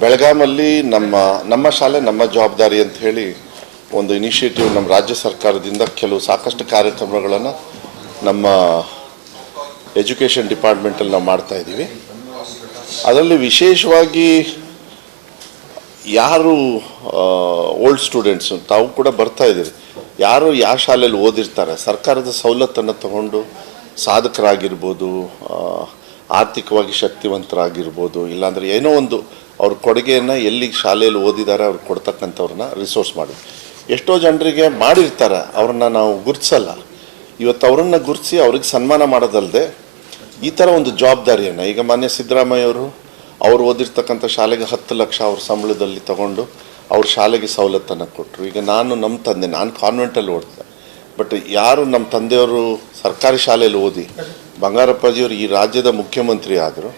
ಬೆಳಗಾಮಲ್ಲಿ ನಮ್ಮ ನಮ್ಮ ಶಾಲೆ ನಮ್ಮ ಜವಾಬ್ದಾರಿ ಅಂತ ಹೇಳಿ ಒಂದು ಇನಿಷಿಯೇಟಿವ್ ನಮ್ಮ ರಾಜ್ಯ ಸರ್ಕಾರದಿಂದ ಕೆಲವು ಸಾಕಷ್ಟು ಕಾರ್ಯಕ್ರಮಗಳನ್ನು ನಮ್ಮ ಎಜುಕೇಷನ್ ಡಿಪಾರ್ಟ್ಮೆಂಟಲ್ಲಿ ನಾವು ಮಾಡ್ತಾ ಇದ್ದೀವಿ. ಅದರಲ್ಲಿ ವಿಶೇಷವಾಗಿ ಯಾರು ಓಲ್ಡ್ ಸ್ಟೂಡೆಂಟ್ಸು ತಾವು ಕೂಡ ಬರ್ತಾ ಇದ್ದೀರಿ. ಯಾರು ಯಾವ ಶಾಲೆಯಲ್ಲಿ ಓದಿರ್ತಾರೆ, ಸರ್ಕಾರದ ಸವಲತ್ತನ್ನು ತಗೊಂಡು ಸಾಧಕರಾಗಿರ್ಬೋದು ಆರ್ಥಿಕವಾಗಿ ಶಕ್ತಿವಂತರಾಗಿರ್ಬೋದು, ಇಲ್ಲಾಂದರೆ ಏನೋ ಒಂದು ಅವ್ರ ಕೊಡುಗೆಯನ್ನು ಎಲ್ಲಿ ಶಾಲೆಯಲ್ಲಿ ಓದಿದ್ದಾರೆ ಅವ್ರು ಕೊಡ್ತಕ್ಕಂಥವ್ರನ್ನ ರಿಸೋರ್ಸ್ ಮಾಡಿ. ಎಷ್ಟೋ ಜನರಿಗೆ ಮಾಡಿರ್ತಾರೆ, ಅವ್ರನ್ನ ನಾವು ಗುರುತಿಸಲ್ಲ. ಇವತ್ತು ಅವರನ್ನು ಗುರುತಿಸಿ ಅವ್ರಿಗೆ ಸನ್ಮಾನ ಮಾಡೋದಲ್ಲದೆ ಈ ಥರ ಒಂದು ಜವಾಬ್ದಾರಿಯನ್ನು, ಈಗ ಮಾನ್ಯ ಸಿದ್ದರಾಮಯ್ಯವರು ಅವ್ರು ಓದಿರ್ತಕ್ಕಂಥ ಶಾಲೆಗೆ ಹತ್ತು ಲಕ್ಷ ಅವ್ರ ಸಂಬಳದಲ್ಲಿ ತಗೊಂಡು ಅವ್ರ ಶಾಲೆಗೆ ಸವಲತ್ತನ್ನು ಕೊಟ್ಟರು ಈಗ ನಾನು ನಮ್ಮ ತಂದೆ, ನಾನು ಕಾನ್ವೆಂಟಲ್ಲಿ ಓಡ್ತೆ ಬಟ್ ಯಾರು ನಮ್ಮ ತಂದೆಯವರು ಸರ್ಕಾರಿ ಶಾಲೆಯಲ್ಲಿ ಓದಿ, ಬಂಗಾರಪ್ಪಾಜಿಯವರು ಈ ರಾಜ್ಯದ ಮುಖ್ಯಮಂತ್ರಿ ಆದರು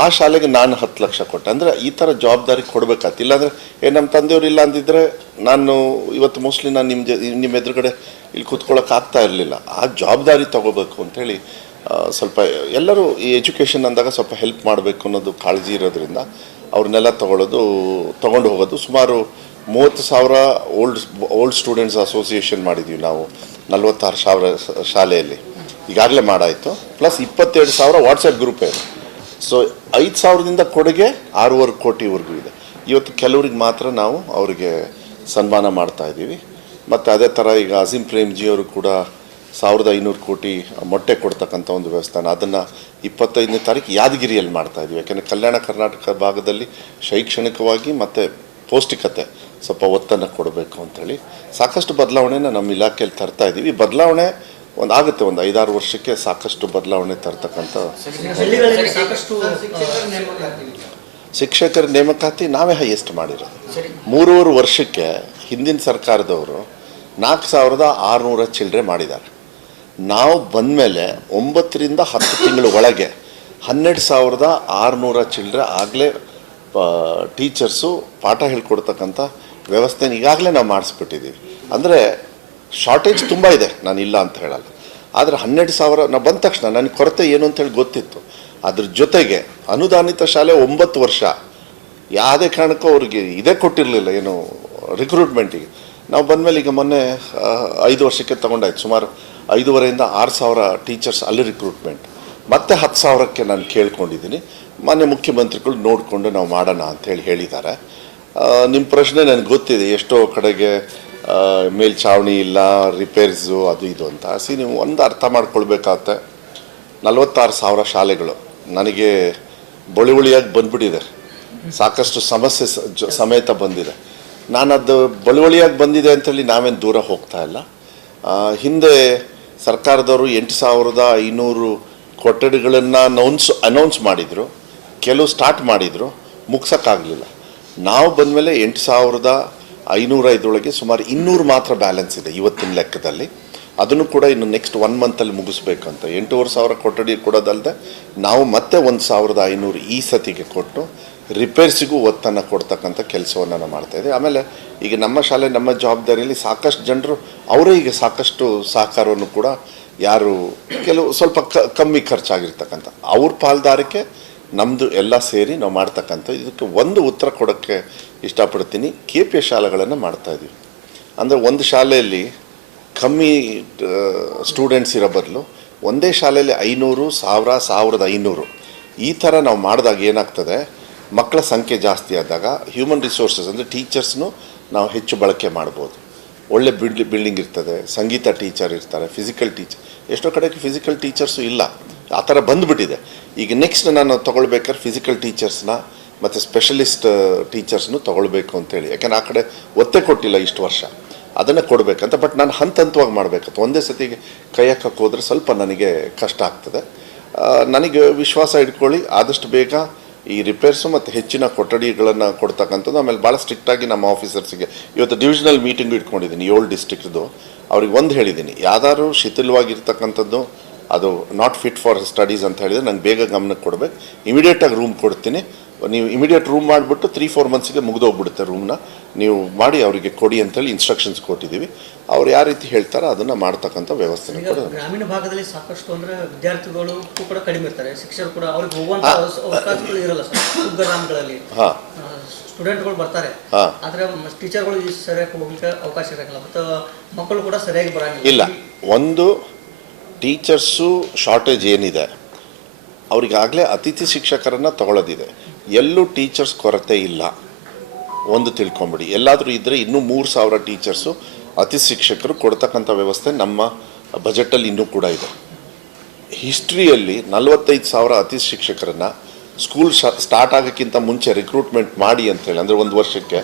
ಆ ಶಾಲೆಗೆ ನಾನು ಹತ್ತು ಲಕ್ಷ ಕೊಟ್ಟೆ. ಅಂದರೆ ಈ ಥರ ಜವಾಬ್ದಾರಿ ಕೊಡಬೇಕಾಯ್ತು. ಇಲ್ಲಾಂದರೆ ಏ ನಮ್ಮ ತಂದೆಯವರು ಇಲ್ಲ ಅಂದಿದ್ದರೆ ನಾನು ಇವತ್ತು ಮೋಸ್ಟ್ಲಿ ನಾನು ನಿಮ್ಮ ಜ ನಿಮ್ಮ ಎದುರುಗಡೆ ಇಲ್ಲಿ ಕೂತ್ಕೊಳ್ಳೋಕೆ ಆಗ್ತಾ ಇರಲಿಲ್ಲ. ಆ ಜವಾಬ್ದಾರಿ ತಗೋಬೇಕು ಅಂತೇಳಿ ಆ, ಸ್ವಲ್ಪ ಎಲ್ಲರೂ ಈ ಎಜುಕೇಷನ್ ಅಂದಾಗ ಸ್ವಲ್ಪ ಹೆಲ್ಪ್ ಮಾಡಬೇಕು ಅನ್ನೋದು ಕಾಳಜಿ ಇರೋದ್ರಿಂದ ಅವ್ರನ್ನೆಲ್ಲ ತಗೊಳ್ಳೋದು ತೊಗೊಂಡು ಹೋಗೋದು. ಸುಮಾರು ಮೂವತ್ತು ಸಾವಿರ ಓಲ್ಡ್ ಓಲ್ಡ್ ಸ್ಟೂಡೆಂಟ್ಸ್ ಅಸೋಸಿಯೇಷನ್ ಮಾಡಿದ್ವಿ ನಾವು ನಲ್ವತ್ತಾರು ಸಾವಿರ ಶಾಲೆಯಲ್ಲಿ. ಈಗಾಗಲೇ ಮಾಡಾಯಿತು. ಪ್ಲಸ್ ಇಪ್ಪತ್ತೆರಡು ಸಾವಿರ ವಾಟ್ಸಪ್ ಗ್ರೂಪೇ ಇದೆ. ಸೊ ಐದು ಸಾವಿರದಿಂದ ಕೊಡುಗೆ ಆರೂವರೆ ಕೋಟಿವರೆಗೂ ಇದೆ. ಇವತ್ತು ಕೆಲವ್ರಿಗೆ ಮಾತ್ರ ನಾವು ಅವರಿಗೆ ಸನ್ಮಾನ ಮಾಡ್ತಾ ಇದ್ದೀವಿ. ಮತ್ತು ಅದೇ ಥರ ಈಗ ಅಜೀಂ ಪ್ರೇಮ್ಜಿ ಅವರು ಕೂಡ ಸಾವಿರದ ಐನೂರು ಕೋಟಿ ಮೊಟ್ಟೆ ಕೊಡ್ತಕ್ಕಂಥ ಒಂದು ವ್ಯವಸ್ಥಾನ. ಅದನ್ನು ಇಪ್ಪತ್ತೈದನೇ ತಾರೀಕು ಯಾದಗಿರಿಯಲ್ಲಿ ಮಾಡ್ತಾ ಇದ್ದೀವಿ. ಯಾಕೆಂದರೆ ಕಲ್ಯಾಣ ಕರ್ನಾಟಕ ಭಾಗದಲ್ಲಿ ಶೈಕ್ಷಣಿಕವಾಗಿ ಮತ್ತು ಪೌಷ್ಟಿಕತೆ ಸ್ವಲ್ಪ ಒತ್ತನ್ನು ಕೊಡಬೇಕು ಅಂಥೇಳಿ ಸಾಕಷ್ಟು ಬದಲಾವಣೆನ ನಮ್ಮ ಇಲಾಖೆಯಲ್ಲಿ ತರ್ತಾ ಇದ್ದೀವಿ. ಬದಲಾವಣೆ ಒಂದು ಆಗುತ್ತೆ ಒಂದು ಐದಾರು ವರ್ಷಕ್ಕೆ ಸಾಕಷ್ಟು ಬದಲಾವಣೆ ತರ್ತಕ್ಕಂಥ ಶಿಕ್ಷಕರ ನೇಮಕಾತಿ ನಾವೇ ಹೈಯೆಸ್ಟ್ ಮಾಡಿರೋದು. ಮೂರುವರೆ ವರ್ಷಕ್ಕೆ ಹಿಂದಿನ ಸರ್ಕಾರದವರು ನಾಲ್ಕು ಸಾವಿರದ ಆರುನೂರ ಚಿಲ್ಲರೆ ಮಾಡಿದ್ದಾರೆ. ನಾವು ಬಂದಮೇಲೆ ಒಂಬತ್ತರಿಂದ ಹತ್ತು ತಿಂಗಳ ಒಳಗೆ ಹನ್ನೆರಡು ಸಾವಿರದ ಆರುನೂರ ಚಿಲ್ಲರೆ ಆಗಲೇ ಟೀಚರ್ಸು ಪಾಠ ಹೇಳ್ಕೊಡ್ತಕ್ಕಂಥ ವ್ಯವಸ್ಥೆನ ಈಗಾಗಲೇ ನಾವು ಮಾಡಿಸ್ಬಿಟ್ಟಿದ್ದೀವಿ. ಅಂದರೆ ಶಾರ್ಟೇಜ್ ತುಂಬ ಇದೆ. ನಾನು ಇಲ್ಲ ಅಂತ ಹೇಳಲ್ಲ. ಆದರೆ ಹನ್ನೆರಡು ಸಾವಿರ ನಾವು ಬಂದ ತಕ್ಷಣ ನನಗೆ ಕೊರತೆ ಏನು ಅಂತೇಳಿ ಗೊತ್ತಿತ್ತು. ಅದ್ರ ಜೊತೆಗೆ ಅನುದಾನಿತ ಶಾಲೆ ಒಂಬತ್ತು ವರ್ಷ. ಯಾವುದೇ ಕಾರಣಕ್ಕೂ ಅವ್ರಿಗೆ ಇದೇ ಕೊಟ್ಟಿರಲಿಲ್ಲ ಏನು ರಿಕ್ರೂಟ್ಮೆಂಟಿಗೆ ನಾವು ಬಂದಮೇಲೆ ಈಗ ಮೊನ್ನೆ ಐದು ವರ್ಷಕ್ಕೆ ತಗೊಂಡಾಯ್ತು. ಸುಮಾರು ಐದೂವರೆಯಿಂದ ಆರು ಸಾವಿರ ಟೀಚರ್ಸ್ ಅಲ್ಲಿ ರಿಕ್ರೂಟ್ಮೆಂಟ್ ಮತ್ತೆ ಹತ್ತು ಸಾವಿರಕ್ಕೆ ನಾನು ಕೇಳ್ಕೊಂಡಿದ್ದೀನಿ. ಮಾನ್ಯ ಮುಖ್ಯಮಂತ್ರಿಗಳು ನೋಡಿಕೊಂಡು ನಾವು ಮಾಡೋಣ ಅಂತೇಳಿ ಹೇಳಿದ್ದಾರೆ. ನಿಮ್ಮ ಪ್ರಶ್ನೆ ನನಗೆ ಗೊತ್ತಿದೆ. ಎಷ್ಟೋ ಕಡೆಗೆ ಮೇಲ್ಛಾವಣಿ ಇಲ್ಲ ರಿಪೇರ್ಸು ಅದು ಇದು ಅಂತ ಸಿ ನೀವು ಒಂದು ಅರ್ಥ ಮಾಡ್ಕೊಳ್ಬೇಕಾಗತ್ತೆ. ನಲವತ್ತಾರು ಸಾವಿರ ಶಾಲೆಗಳು. ನನಗೆ ಬಳುವಳಿಯಾಗಿ ಬಂದ್ಬಿಟ್ಟಿದೆ. ಸಾಕಷ್ಟು ಸಮಸ್ಯೆ ಸಮೇತ ಬಂದಿದೆ. ನಾನು ಅದು ಬಳುವಳಿಯಾಗಿ ಬಂದಿದೆ ಅಂತೇಳಿ ನಾವೇನು ದೂರ ಹೋಗ್ತಾ ಇಲ್ಲ. ಹಿಂದೆ ಸರ್ಕಾರದವರು ಎಂಟು ಸಾವಿರದ ಐನೂರು ಕೊಠಡಿಗಳನ್ನು ಅನೌನ್ಸ್ ಅನೌನ್ಸ್ ಮಾಡಿದರು. ಕೆಲವು ಸ್ಟಾರ್ಟ್ ಮಾಡಿದರು. ಮುಗ್ಸೋಕ್ಕಾಗಲಿಲ್ಲ. ನಾವು ಬಂದಮೇಲೆ ಎಂಟು ಸಾವಿರದ ಐನೂರ ಐದರೊಳಗೆ ಸುಮಾರು ಇನ್ನೂರು ಮಾತ್ರ ಬ್ಯಾಲೆನ್ಸ್ ಇದೆ ಇವತ್ತಿನ ಲೆಕ್ಕದಲ್ಲಿ. ಅದನ್ನು ಕೂಡ ಇನ್ನು ನೆಕ್ಸ್ಟ್ ಒನ್ ಮಂತಲ್ಲಿ ಮುಗಿಸ್ಬೇಕಂತ. ಎಂಟೂವರೆ ಸಾವಿರ ಕೊಠಡಿ ಕೊಡೋದಲ್ಲದೆ ನಾವು ಮತ್ತೆ ಒಂದು ಸಾವಿರದ ಐನೂರು ಈ ಸತಿಗೆ ಕೊಟ್ಟು ರಿಪೇರ್ಸಿಗೂ ಒತ್ತನ್ನು ಕೊಡ್ತಕ್ಕಂಥ ಕೆಲಸವನ್ನು ಮಾಡ್ತಾ ಇದ್ದೀವಿ ಆಮೇಲೆ ಈಗ ನಮ್ಮ ಶಾಲೆ, ನಮ್ಮ ಜವಾಬ್ದಾರಿಯಲ್ಲಿ ಸಾಕಷ್ಟು ಜನರು, ಅವರೇ ಈಗ ಸಾಕಷ್ಟು ಸಹಕಾರವನ್ನು ಕೂಡ ಯಾರು, ಕೆಲವು ಸ್ವಲ್ಪ ಕಮ್ಮಿ ಖರ್ಚಾಗಿರ್ತಕ್ಕಂಥ. ಅವ್ರ ಪಾಲ್ದಾರಿಕೆ ನಮ್ಮದು ಎಲ್ಲ ಸೇರಿ ನಾವು ಮಾಡ್ತಕ್ಕಂಥ ಇದಕ್ಕೆ ಒಂದು ಉತ್ತರ ಕೊಡೋಕ್ಕೆ ಇಷ್ಟಪಡ್ತೀನಿ. ಕೆ ಪಿ ಶಾಲೆಗಳನ್ನು ಮಾಡ್ತಾಯಿದ್ದೀವಿ ಅಂದರೆ ಒಂದು ಶಾಲೆಯಲ್ಲಿ ಕಮ್ಮಿ ಸ್ಟೂಡೆಂಟ್ಸ್ ಇರೋ ಬದಲು ಒಂದೇ ಶಾಲೆಯಲ್ಲಿ ಐನೂರು, ಸಾವಿರ, ಸಾವಿರದ ಐನೂರು. ಈ ಥರ ನಾವು ಮಾಡಿದಾಗ ಏನಾಗ್ತದೆ? ಮಕ್ಕಳ ಸಂಖ್ಯೆ ಜಾಸ್ತಿ ಆದಾಗ ಹ್ಯೂಮನ್ ರಿಸೋರ್ಸಸ್ ಅಂದರೆ ಟೀಚರ್ಸ್ನು ನಾವು ಹೆಚ್ಚು ಬಳಕೆ ಮಾಡ್ಬೋದು. ಒಳ್ಳೆ ಬಿಲ್ಡ್ ಬಿಲ್ಡಿಂಗ್ ಇರ್ತದೆ. ಸಂಗೀತ ಟೀಚರ್ ಇರ್ತಾರೆ ಫಿಸಿಕಲ್ ಟೀಚರ್ ಎಷ್ಟೋ ಕಡೆಗೆ ಫಿಸಿಕಲ್ ಟೀಚರ್ಸು ಇಲ್ಲ. ಆ ಥರ ಬಂದುಬಿಟ್ಟಿದೆ. ಈಗ ನೆಕ್ಸ್ಟ್ ನಾನು ತೊಗೊಳ್ಬೇಕಾದ್ರೆ ಫಿಸಿಕಲ್ ಟೀಚರ್ಸ್ನ ಮತ್ತು ಸ್ಪೆಷಲಿಸ್ಟ್ ಟೀಚರ್ಸ್ನು ತೊಗೊಳ್ಬೇಕು ಅಂತೇಳಿ ಯಾಕೆಂದ್ರೆ ಆ ಕಡೆ ಒತ್ತೆ ಕೊಟ್ಟಿಲ್ಲ ಇಷ್ಟು ವರ್ಷ. ಅದನ್ನು ಕೊಡಬೇಕಂತ ಬಟ್ ನಾನು ಹಂತ ಹಂತವಾಗಿ ಮಾಡಬೇಕಂತ. ಒಂದೇ ಸತಿಗೆ ಕೈ ಹಾಕಕ್ಕೆ ಹೋದರೆ ಸ್ವಲ್ಪ ನನಗೆ ಕಷ್ಟ ಆಗ್ತದೆ. ನನಗೆ ವಿಶ್ವಾಸ ಇಟ್ಕೊಳ್ಳಿ, ಆದಷ್ಟು ಬೇಗ ಈ ರಿಪೇರ್ಸು ಮತ್ತು ಹೆಚ್ಚಿನ ಕೊಠಡಿಗಳನ್ನು ಕೊಡ್ತಕ್ಕಂಥದ್ದು. ಆಮೇಲೆ ಭಾಳ ಸ್ಟ್ರಿಕ್ಟಾಗಿ ನಮ್ಮ ಆಫೀಸರ್ಸಿಗೆ ಇವತ್ತು ಡಿವಿಷನಲ್ ಮೀಟಿಂಗ್ ಇಟ್ಕೊಂಡಿದ್ದೀನಿ, ಏಳು ಡಿಸ್ಟ್ರಿಕ್ಟ್ದು ಅವ್ರಿಗೆ ಒಂದು ಹೇಳಿದ್ದೀನಿ, ಯಾವ್ದಾದ್ರು ಶಿಥಿಲವಾಗಿರ್ತಕ್ಕಂಥದ್ದು ಅದು ನಾಟ್ ಫಿಟ್ ಫಾರ್ ಸ್ಟಡೀಸ್ ಅಂತ ಹೇಳಿದರೆ ನಂಗೆ ಬೇಗ ಗಮನಕ್ಕೆ ಕೊಡಬೇಕು. ಇಮಿಡಿಯೇಟಾಗಿ ರೂಮ್ ಕೊಡ್ತೀನಿ. ನೀವು ಇಮಿಡಿಯೇಟ್ ರೂಮ್ ಮಾಡಿಬಿಟ್ಟು ತ್ರೀ ಫೋರ್ ಮಂತ್ಸ್ಗೆ ಮುಗಿದೋಗ್ಬಿಡುತ್ತೆ ರೂಮ್ನ ನೀವು ಮಾಡಿ ಅವರಿಗೆ ಕೊಡಿ ಅಂತೇಳಿ ಇನ್ಸ್ಟ್ರಕ್ಷನ್ಸ್ ಕೊಟ್ಟಿದ್ದೀವಿ ಅವ್ರು ಯಾವ ರೀತಿ ಹೇಳ್ತಾರೋ ಅದನ್ನು ಮಾಡ್ತಕ್ಕಂಥ ವ್ಯವಸ್ಥೆ ಕೂಡ ಗ್ರಾಮೀಣ ಭಾಗದಲ್ಲಿ ಸಾಕಷ್ಟು ಅಂದರೆ ವಿದ್ಯಾರ್ಥಿಗಳು ಕೂಡ ಕಡಿಮೆ ಇರ್ತಾರೆ. ಶಿಕ್ಷಕರು ಕೂಡ ಅವ್ರಿಗೆ ಹೋಗುವಂತ ಅವಕಾಶಗಳು ಇರಲ್ಲ ಸರ್. ಕುಗ್ರಾಮಗಳಲ್ಲಿ ಹಾಂ. ಸ್ಟೂಡೆಂಟ್ಗಳು ಬರ್ತಾರೆ. ಆದರೆ ಟೀಚರ್ಗಳು ಸರಿಯಾಗಿ ಹೋಗ್ಲಿಕ್ಕೆ ಅವಕಾಶ ಇರೋಲ್ಲ ಮತ್ತು ಮಕ್ಕಳು ಕೂಡ ಸರಿಯಾಗಿ ಬರೋಂಗಿಲ್ಲ. ಇಲ್ಲ. ಒಂದು ಟೀಚರ್ಸು ಶಾರ್ಟೇಜ್ ಏನಿದೆ, ಅವರಿಗಾಗಲೇ ಅತಿಥಿ ಶಿಕ್ಷಕರನ್ನು ತಗೊಳ್ಳೋದಿದೆ ಎಲ್ಲೂ ಟೀಚರ್ಸ್ ಕೊರತೆ ಇಲ್ಲ. ಒಂದು ತಿಳ್ಕೊಂಬಿಡಿ. ಎಲ್ಲಾದರೂ ಇದ್ದರೆ ಇನ್ನೂ ಮೂರು ಸಾವಿರ ಟೀಚರ್ಸು ಅತಿಥಿ ಶಿಕ್ಷಕರು ಕೊಡ್ತಕ್ಕಂಥ ವ್ಯವಸ್ಥೆ ನಮ್ಮ ಬಜೆಟಲ್ಲಿ ಇನ್ನೂ ಕೂಡ ಇದೆ. ಹಿಸ್ಟ್ರಿಯಲ್ಲಿ ನಲವತ್ತೈದು ಸಾವಿರ ಅತಿಥಿ ಶಿಕ್ಷಕರನ್ನು ಸ್ಕೂಲ್ ಸ್ಟಾರ್ಟ್ ಆಗೋಕ್ಕಿಂತ ಮುಂಚೆ ರಿಕ್ರೂಟ್ಮೆಂಟ್ ಮಾಡಿ ಅಂತೇಳಿ, ಅಂದರೆ ಒಂದು ವರ್ಷಕ್ಕೆ.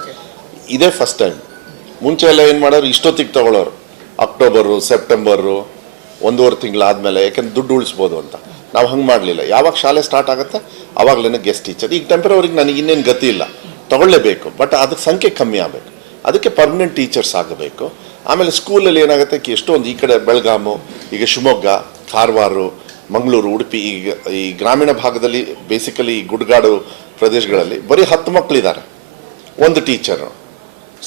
ಇದೇ ಫಸ್ಟ್ ಟೈಮ್. ಮುಂಚೆ ಎಲ್ಲ ಏನು ಮಾಡೋರು, ಇಷ್ಟೊತ್ತಿಗೆ ತಗೊಳ್ಳೋರು ಅಕ್ಟೋಬರು, ಸೆಪ್ಟೆಂಬರು ಒಂದೂವರೆ ತಿಂಗಳಾದಮೇಲೆ ಯಾಕೆಂದ್ರೆ ದುಡ್ಡು ಉಳಿಸ್ಬೋದು ಅಂತ. ನಾವು ಹಂಗೆ ಮಾಡಲಿಲ್ಲ. ಯಾವಾಗ ಶಾಲೆ ಸ್ಟಾರ್ಟ್ ಆಗುತ್ತೆ ಆವಾಗಲೇ ಗೆಸ್ಟ್ ಟೀಚರ್ ಈಗ ಟೆಂಪ್ರವರಿಗೆ ನನಗೆ ಇನ್ನೇನು ಗತಿ ಇಲ್ಲ. ತೊಗೊಳ್ಳೇಬೇಕು ಬಟ್ ಅದಕ್ಕೆ ಸಂಖ್ಯೆ ಕಮ್ಮಿ ಆಗಬೇಕು. ಅದಕ್ಕೆ ಪರ್ಮನೆಂಟ್ ಟೀಚರ್ಸ್ ಆಗಬೇಕು. ಆಮೇಲೆ ಸ್ಕೂಲಲ್ಲಿ ಏನಾಗುತ್ತೆ ಎಷ್ಟೊಂದು ಈ ಕಡೆ ಬೆಳಗಾಮು, ಈಗ ಶಿವಮೊಗ್ಗ, ಕಾರವಾರ, ಮಂಗಳೂರು, ಉಡುಪಿ, ಈಗ ಈ ಗ್ರಾಮೀಣ ಭಾಗದಲ್ಲಿ ಬೇಸಿಕಲಿ ಗುಡ್ಗಾಡು ಪ್ರದೇಶಗಳಲ್ಲಿ ಬರೀ ಹತ್ತು ಮಕ್ಕಳಿದ್ದಾರೆ ಒಂದು ಟೀಚರು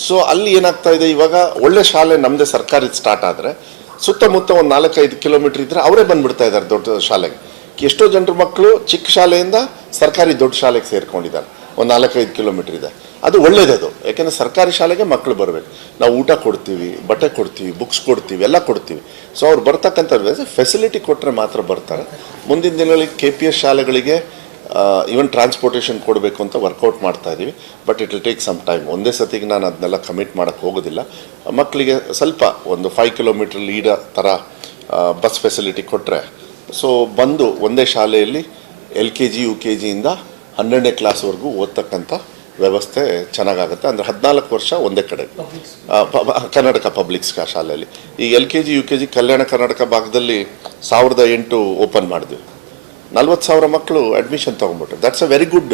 ಸೊ ಅಲ್ಲಿ ಏನಾಗ್ತಾ ಇದೆ ಇವಾಗ ಒಳ್ಳೆ ಶಾಲೆ ನಮ್ಮದೇ ಸರ್ಕಾರಿ ಸ್ಟಾರ್ಟ್ ಆದರೆ ಸುತ್ತಮುತ್ತ ಒಂದು ನಾಲ್ಕೈದು ಕಿಲೋಮೀಟರ್ ಇದ್ದರೆ ಅವರೇ ಬಂದ್ಬಿಡ್ತಾ ಇದ್ದಾರೆ ದೊಡ್ಡ ಶಾಲೆಗೆ. ಎಷ್ಟೋ ಜನರ ಮಕ್ಕಳು ಚಿಕ್ಕ ಶಾಲೆಯಿಂದ ಸರ್ಕಾರಿ ದೊಡ್ಡ ಶಾಲೆಗೆ ಸೇರ್ಕೊಂಡಿದ್ದಾರೆ. ಒಂದು ನಾಲ್ಕೈದು ಕಿಲೋಮೀಟರ್ ಇದೆ. ಅದು ಒಳ್ಳೇದದು ಯಾಕೆಂದರೆ ಸರ್ಕಾರಿ ಶಾಲೆಗೆ ಮಕ್ಕಳು ಬರಬೇಕು. ನಾವು ಊಟ ಕೊಡ್ತೀವಿ, ಬಟ್ಟೆ ಕೊಡ್ತೀವಿ ಬುಕ್ಸ್ ಕೊಡ್ತೀವಿ, ಎಲ್ಲ ಕೊಡ್ತೀವಿ. ಸೊ ಅವ್ರು ಬರ್ತಕ್ಕಂಥ ಫೆಸಿಲಿಟಿ ಕೊಟ್ಟರೆ ಮಾತ್ರ ಬರ್ತಾರೆ. ಮುಂದಿನ ದಿನಗಳಿಗೆ ಕೆ ಪಿ ಎಸ್ ಶಾಲೆಗಳಿಗೆ ಈವನ್ ಟ್ರಾನ್ಸ್ಪೋರ್ಟೇಷನ್ ಕೊಡಬೇಕು ಅಂತ ವರ್ಕೌಟ್ ಮಾಡ್ತಾ ಇದ್ದೀವಿ but it will take some time ಒಂದೇ ಸತಿಗೆ ನಾನು ಅದನ್ನೆಲ್ಲ ಕಮಿಟ್ ಮಾಡೋಕ್ಕೆ ಹೋಗೋದಿಲ್ಲ. ಮಕ್ಕಳಿಗೆ ಸ್ವಲ್ಪ ಒಂದು ಫೈವ್ ಕಿಲೋಮೀಟರ್ ಲೀಡ ಥರ ಬಸ್ ಫೆಸಿಲಿಟಿ ಕೊಟ್ಟರೆ ಸೊ ಬಂದು ಒಂದೇ ಶಾಲೆಯಲ್ಲಿ L K G U K ಜಿಯಿಂದ ಹನ್ನೆರಡನೇ ಕ್ಲಾಸ್ವರೆಗೂ ಓದ್ತಕ್ಕಂಥ ವ್ಯವಸ್ಥೆ ಚೆನ್ನಾಗಾಗುತ್ತೆ. ಅಂದರೆ ಹದಿನಾಲ್ಕು ವರ್ಷ ಒಂದೇ ಕಡೆ. ಕರ್ನಾಟಕ ಪಬ್ಲಿಕ್ಸ್ ಶಾಲೆಯಲ್ಲಿ. ಈ L K G U K G Kalyana Karnataka ಭಾಗದಲ್ಲಿ ಸಾವಿರದ ಎಂಟು ಓಪನ್ ಮಾಡಿದ್ವಿ. ನಲ್ವತ್ತು ಸಾವಿರ ಮಕ್ಕಳು admission ತೊಗೊಂಬಿಟ್ರು that's a very good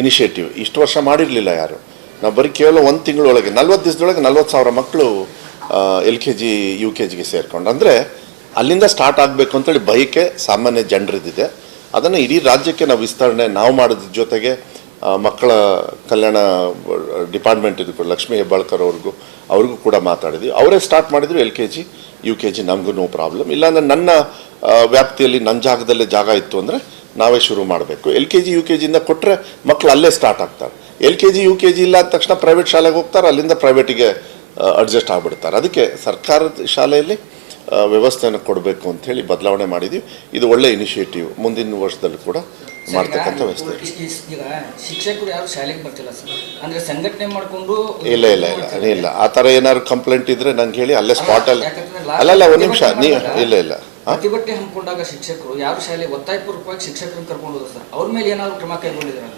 initiative ಇಷ್ಟು ವರ್ಷ ಮಾಡಿರಲಿಲ್ಲ ಯಾರು? ನಾವು ಬರೀ ಕೇವಲ ಒಂದು ತಿಂಗಳೊಳಗೆ, ನಲ್ವತ್ತು ದಿವಸದೊಳಗೆ ನಲ್ವತ್ತು ಸಾವಿರ ಮಕ್ಕಳು L K G, U K ಜಿಗೆ ಸೇರ್ಕೊಂಡು. ಅಂದರೆ ಅಲ್ಲಿಂದ ಸ್ಟಾರ್ಟ್ ಆಗಬೇಕು ಅಂತೇಳಿ ಬಯಕೆ ಸಾಮಾನ್ಯ ಜನರಿದ್ದಿದೆ ಅದನ್ನು ಇಡೀ ರಾಜ್ಯಕ್ಕೆ ನಾವು ವಿಸ್ತರಣೆ, ನಾವು ಮಾಡೋದ್ರ ಜೊತೆಗೆ ಮಕ್ಕಳ ಕಲ್ಯಾಣ ಡಿಪಾರ್ಟ್ಮೆಂಟ್ ಇದು ಲಕ್ಷ್ಮೀ ಹೆಬ್ಬಾಳ್ಕರ್ ಅವ್ರಿಗೂ ಅವ್ರಿಗೂ ಕೂಡ ಮಾತಾಡಿದ್ವಿ. ಅವರೇ ಸ್ಟಾರ್ಟ್ ಮಾಡಿದ್ರು L K G, U K G, ನಮಗೂ ನೋ ಪ್ರಾಬ್ಲಮ್ ಇಲ್ಲಾಂದ್ರೆ ನನ್ನ ವ್ಯಾಪ್ತಿಯಲ್ಲಿ ನನ್ನ ಜಾಗದಲ್ಲೇ ಜಾಗ ಇತ್ತು ಅಂದರೆ ನಾವೇ ಶುರು ಮಾಡಬೇಕು. L K G U K ಜಿಯಿಂದ ಕೊಟ್ಟರೆ ಮಕ್ಕಳು ಅಲ್ಲೇ ಸ್ಟಾರ್ಟ್ ಆಗ್ತಾರೆ. L K G U K G ಇಲ್ಲ ಅಂದ ತಕ್ಷಣ ಪ್ರೈವೇಟ್ ಶಾಲೆಗೆ ಹೋಗ್ತಾರೆ ಅಲ್ಲಿಂದ ಪ್ರೈವೇಟಿಗೆ ಅಡ್ಜಸ್ಟ್ ಆಗಿಬಿಡ್ತಾರೆ. ಅದಕ್ಕೆ ಸರ್ಕಾರದ ಶಾಲೆಯಲ್ಲಿ ವ್ಯವಸ್ಥೆಯನ್ನು ಕೊಡಬೇಕು ಅಂತ ಹೇಳಿ ಬದಲಾವಣೆ ಮಾಡಿದ್ವಿ. ಇದು ಒಳ್ಳೆ ಇನಿಷಿಯೇಟಿವ್ ಮುಂದಿನ ವರ್ಷದಲ್ಲಿ ಕೂಡ ಮಾಡ್ತಕ್ಕಂಥ ವ್ಯವಸ್ಥೆ. ಇದೆ. ಈ- ಈ- ಈಗ ಶಿಕ್ಷಕರು ಯಾರು ಶಾಲೆಗೆ ಬರ್ತಿಲ್ಲ ಸರ್. ಅಂದ್ರೆ ಸಂಘಟನೆ ಮಾಡ್ಕೊಂಡು ಇಲ್ಲ ಇಲ್ಲ ಇಲ್ಲ ಇಲ್ಲ ಆ ಥರ ಏನಾದ್ರು ಕಂಪ್ಲೇಂಟ್ ಇದ್ರೆ ನಂಗೆ ಹೇಳಿ ಅಲ್ಲೇ ಸ್ಪಾಟಲ್ಲಿ ಅಲ್ಲಲ್ಲ ಒಂದು ನಿಮಿಷ ನೀ ಇಲ್ಲ ಇಲ್ಲ. ಹಾ? ಪ್ರತಿಭಟನೆ ಹಮ್ಮಿಕೊಂಡಾಗ ಶಿಕ್ಷಕರು, ಯಾರು ಶಾಲೆ ಒತ್ತಾಯಪೂರ್ವಕವಾಗಿ ಶಿಕ್ಷಕರನ್ನ ಕರ್ಕೊಂಡು ಹೋದ್ರು ಸರ್, ಅವ್ರ ಮೇಲೆ ಏನಾದ್ರು ಕ್ರಮ ಕೈಗೊಂಡಿದ್ದಾರೆ?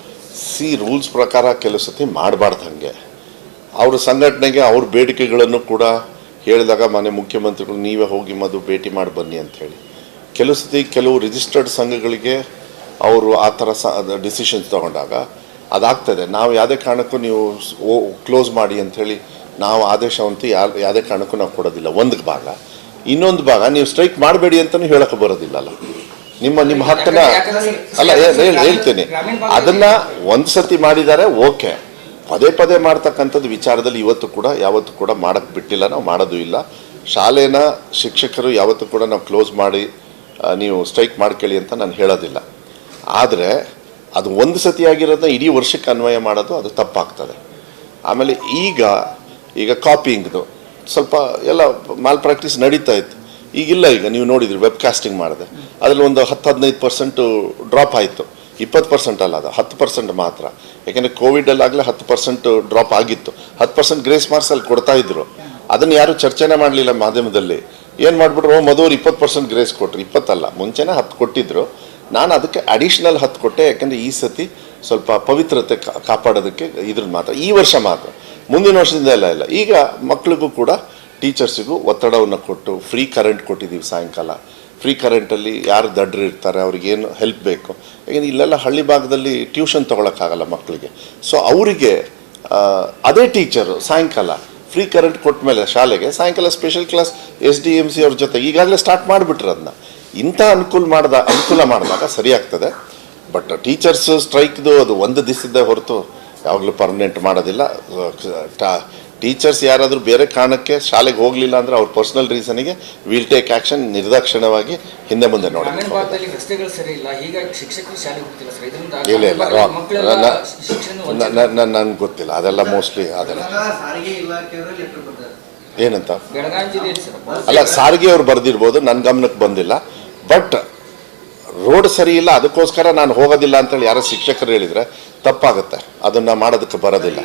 ಸಿ ರೂಲ್ಸ್ ಪ್ರಕಾರ ಕೆಲವು ಸತಿ ಮಾಡಬಾರ್ದು ಹಾಗೆ. ಅವ್ರ ಸಂಘಟನೆಗೆ ಅವ್ರ ಬೇಡಿಕೆಗಳನ್ನು ಕೂಡ ಹೇಳಿದಾಗ ಮನೆ ಮುಖ್ಯಮಂತ್ರಿಗಳು, ನೀವೇ ಹೋಗಿ ಮದು ಭೇಟಿ ಮಾಡಿ ಬನ್ನಿ ಅಂತ ಹೇಳಿ. ಕೆಲವು ಸತಿ ಕೆಲವು ರಿಜಿಸ್ಟರ್ಡ್ ಸಂಘಗಳಿಗೆ ಅವರು ಆ ಥರ ಸ ಡಿಸಿಷನ್ಸ್ ತಗೊಂಡಾಗ ಅದಾಗ್ತದೆ ನಾವು ಯಾವುದೇ ಕಾರಣಕ್ಕೂ ನೀವು ಕ್ಲೋಸ್ ಮಾಡಿ ಅಂಥೇಳಿ ನಾವು ಆದೇಶವಂತೂ ಯಾವ ಯಾವುದೇ ಕಾರಣಕ್ಕೂ ನಾವು ಕೊಡೋದಿಲ್ಲ. ಒಂದು ಭಾಗ. ಇನ್ನೊಂದು ಭಾಗ ನೀವು ಸ್ಟ್ರೈಕ್ ಮಾಡಬೇಡಿ ಅಂತಲೂ ಹೇಳಕ್ಕೆ ಬರೋದಿಲ್ಲಲ್ಲ. ನಿಮ್ಮ ನಿಮ್ಮ ಹಕ್ಕನ್ನ ಅಲ್ಲ ಹೇಳ್ತೇನೆ. ಅದನ್ನ ಒಂದು ಸತಿ ಮಾಡಿದ್ದಾರೆ ಓಕೆ. ಪದೇ ಪದೇ ಮಾಡ್ತಕ್ಕಂಥದ್ದು ವಿಚಾರದಲ್ಲಿ ಇವತ್ತು ಕೂಡ ಯಾವತ್ತು ಕೂಡ ಮಾಡಕ್ ಬಿಟ್ಟಿಲ್ಲ ನಾವು ಮಾಡೋದು ಇಲ್ಲ. ಶಾಲೆನ ಶಿಕ್ಷಕರು ಯಾವತ್ತೂ ಕೂಡ ನಾವು ಕ್ಲೋಸ್ ಮಾಡಿ ನೀವು ಸ್ಟ್ರೈಕ್ ಮಾಡ್ಕೊಳ್ಳಿ ಅಂತ ನಾನು ಹೇಳೋದಿಲ್ಲ. ಆದರೆ ಅದು ಒಂದು ಸತಿ ಆಗಿರೋದನ್ನ ಇಡೀ ವರ್ಷಕ್ಕೆ ಅನ್ವಯ ಮಾಡೋದು ಅದು ತಪ್ಪಾಗ್ತದೆ. ಆಮೇಲೆ ಈಗ ಈಗ ಕಾಪಿಂಗ್ದು ಸ್ವಲ್ಪ ಎಲ್ಲ ಮಾಲ್ ಪ್ರಾಕ್ಟೀಸ್ ನಡೀತಾ ಇತ್ತು. ಈಗಿಲ್ಲ ಈಗ, ನೀವು ನೋಡಿದ್ರಿ ವೆಬ್ ಕಾಸ್ಟಿಂಗ್ ಮಾಡಿದೆ. ಅದರಲ್ಲಿ ಒಂದು ಹತ್ತು, ಹದಿನೈದು ಪರ್ಸೆಂಟು ಡ್ರಾಪ್ ಆಯಿತು. ಇಪ್ಪತ್ತು ಪರ್ಸೆಂಟ್ ಅಲ್ಲ ಅದು, ಹತ್ತು ಪರ್ಸೆಂಟ್ ಮಾತ್ರ. ಯಾಕೆಂದರೆ ಕೋವಿಡಲ್ಲಾಗಲೇ ಹತ್ತು ಪರ್ಸೆಂಟ್ ಡ್ರಾಪ್ ಆಗಿತ್ತು. ಹತ್ತು ಪರ್ಸೆಂಟ್ ಗ್ರೇಸ್ ಮಾರ್ಕ್ಸ್ ಅಲ್ಲಿ ಕೊಡ್ತಾ ಇದ್ರು. ಅದನ್ನು ಯಾರು ಚರ್ಚೆನೇ ಮಾಡಲಿಲ್ಲ ಮಾಧ್ಯಮದಲ್ಲಿ. ಏನು ಮಾಡಿಬಿಟ್ರು ಮದುವರು ಇಪ್ಪತ್ತು ಪರ್ಸೆಂಟ್ ಗ್ರೇಸ್ ಕೊಟ್ರು. ಇಪ್ಪತ್ತಲ್ಲ, ಮುಂಚೆನೇ ಹತ್ತು ಕೊಟ್ಟಿದ್ರು. ನಾನು ಅದಕ್ಕೆ ಅಡಿಷ್ನಲ್ ಹತ್ತು ಕೊಟ್ಟೆ, ಯಾಕೆಂದರೆ ಈ ಸತಿ ಸ್ವಲ್ಪ ಪವಿತ್ರತೆ ಕಾಪಾಡೋದಕ್ಕೆ ಇದ್ರ ಮಾತ್ರ. ಈ ವರ್ಷ ಮಾತ್ರ. ಮುಂದಿನ ವರ್ಷದಿಂದ ಎಲ್ಲ ಇಲ್ಲ. ಈಗ ಮಕ್ಕಳಿಗೂ ಕೂಡ ಟೀಚರ್ಸಿಗೂ ಒತ್ತಡವನ್ನು ಕೊಟ್ಟು ಫ್ರೀ ಕರೆಂಟ್ ಕೊಟ್ಟಿದ್ದೀವಿ ಸಾಯಂಕಾಲ. ಫ್ರೀ ಕರೆಂಟಲ್ಲಿ ಯಾರು ದಡ್ರು ಇರ್ತಾರೆ ಅವ್ರಿಗೇನು ಹೆಲ್ಪ್ ಬೇಕು? ಯಾಕೆಂದರೆ ಇಲ್ಲೆಲ್ಲ ಹಳ್ಳಿ ಭಾಗದಲ್ಲಿ ಟ್ಯೂಷನ್ ತೊಗೊಳಕ್ಕಾಗಲ್ಲ ಮಕ್ಕಳಿಗೆ ಸೊ ಅವರಿಗೆ ಅದೇ ಟೀಚರು ಸಾಯಂಕಾಲ ಫ್ರೀ ಕರೆಂಟ್ ಕೊಟ್ಟ ಮೇಲೆ ಶಾಲೆಗೆ ಸಾಯಂಕಾಲ special class S D M C ಅವ್ರ ಜೊತೆ ಈಗಾಗಲೇ ಸ್ಟಾರ್ಟ್ ಮಾಡಿಬಿಟ್ರು ಅದನ್ನ ಇಂಥ ಅನುಕೂಲ ಮಾಡ್ದ, ಅನುಕೂಲ ಮಾಡಿದಾಗ ಸರಿಯಾಗ್ತದೆ ಬಟ್ ಟೀಚರ್ಸ್ ಸ್ಟ್ರೈಕ್ದು ಅದು ಒಂದು ದಿವಸದ ಹೊರತು ಯಾವಾಗಲೂ ಪರ್ಮನೆಂಟ್ ಮಾಡೋದಿಲ್ಲ. ಟೀಚರ್ಸ್ ಯಾರಾದರೂ ಬೇರೆ ಕಾರಣಕ್ಕೆ ಶಾಲೆಗೆ ಹೋಗಲಿಲ್ಲ ಅಂದರೆ ಅವ್ರ ಪರ್ಸನಲ್ ರೀಸನಿಗೆ ವಿಲ್ ಟೇಕ್ ಆ್ಯಕ್ಷನ್ ನಿರ್ದಾಕ್ಷಿಣ್ಯವಾಗಿ ಹಿಂದೆ ಮುಂದೆ ನೋಡಿ. ಇಲ್ಲ. ಹೀಗಾಗಿ ಶಿಕ್ಷಕರು ಶಾಲೆಗೆ ಹೋಗ್ತಿಲ್ಲ ಸರ್. ಇದರಿಂದ ಇಲ್ಲ ನನಗೆ ಗೊತ್ತಿಲ್ಲ. ಅದೆಲ್ಲ ಮೋಸ್ಟ್ಲಿ ಅದೆಲ್ಲ. ಸಾರಿಗೆ ಇಲಾಖೆಯವರು ಲೆಟರ್ ಬರ್ತಾರೆ ಏನಂತ? ಅಲ್ಲ ಸಾರಿಗೆ ಅವ್ರು ಬರೆದಿರ್ಬೋದು. ನನ್ನ ಗಮನಕ್ಕೆ ಬಂದಿಲ್ಲ. ಬಟ್ ರೋಡ್ ಸರಿ ಇಲ್ಲ ಅದಕ್ಕೋಸ್ಕರ ನಾನು ಹೋಗೋದಿಲ್ಲ ಅಂತೇಳಿ ಯಾರೋ ಶಿಕ್ಷಕರು ಹೇಳಿದ್ರೆ ತಪ್ಪಾಗುತ್ತೆ. ಅದನ್ನ ಮಾಡೋದಕ್ಕೆ ಬರೋದಿಲ್ಲ.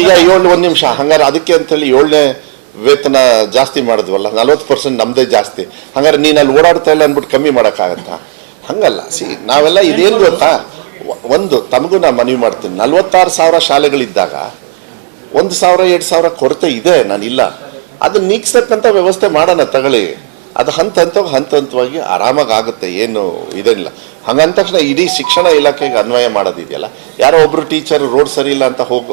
ಈಗ ಏಳು ಒಂದು ನಿಮಿಷ ಹಂಗಾರೆ ಅದಕ್ಕೆ ಅಂತೇಳಿ ಏಳನೇ ವೇತನ ಜಾಸ್ತಿ ಮಾಡಿದ್ವಲ್ಲ ನಲ್ವತ್ತು ಪರ್ಸೆಂಟ್ ನಮ್ಮದೇ ಜಾಸ್ತಿ. ಹಂಗಾರೆ ನೀನು ಅಲ್ಲಿ ಓಡಾಡ್ತಾ ಇಲ್ಲ ಅಂದ್ಬಿಟ್ಟು ಕಮ್ಮಿ ಮಾಡೋಕ್ಕಾಗತ್ತಾ? ಹಂಗಲ್ಲ ಸಿ ನಾವೆಲ್ಲ ಇದೇನು ಗೊತ್ತಾ? ಒಂದು ತಮಗೂ ನಾನು ಮನವಿ ಮಾಡ್ತೀನಿ. ನಲ್ವತ್ತಾರು ಸಾವಿರ ಶಾಲೆಗಳಿದ್ದಾಗ ಒಂದು ಸಾವಿರ ಎರಡು ಸಾವಿರ ಕೊರತೆ ಇದೆ ನಾನಿಲ್ಲ. ಅದನ್ನ ನೀಗ್ಸ್ತಕ್ಕಂಥ ವ್ಯವಸ್ಥೆ ಮಾಡೋಣ ತಗೊಳ್ಳಿ. ಅದು ಹಂತ ಹಂತ ಹಂತ ಹಂತವಾಗಿ ಆರಾಮಾಗಿ ಆಗುತ್ತೆ ಏನು ಇದೇನಿಲ್ಲ ಹಂಗಂದ ತಕ್ಷಣ ಇಡೀ ಶಿಕ್ಷಣ ಇಲಾಖೆಗೆ ಅನ್ವಯ ಮಾಡೋದಿದೆಯಲ್ಲ? ಯಾರೋ ಒಬ್ಬರು ಟೀಚರ್ ರೋಡ್ ಸರಿ ಇಲ್ಲ ಅಂತ ಹೋಗಿ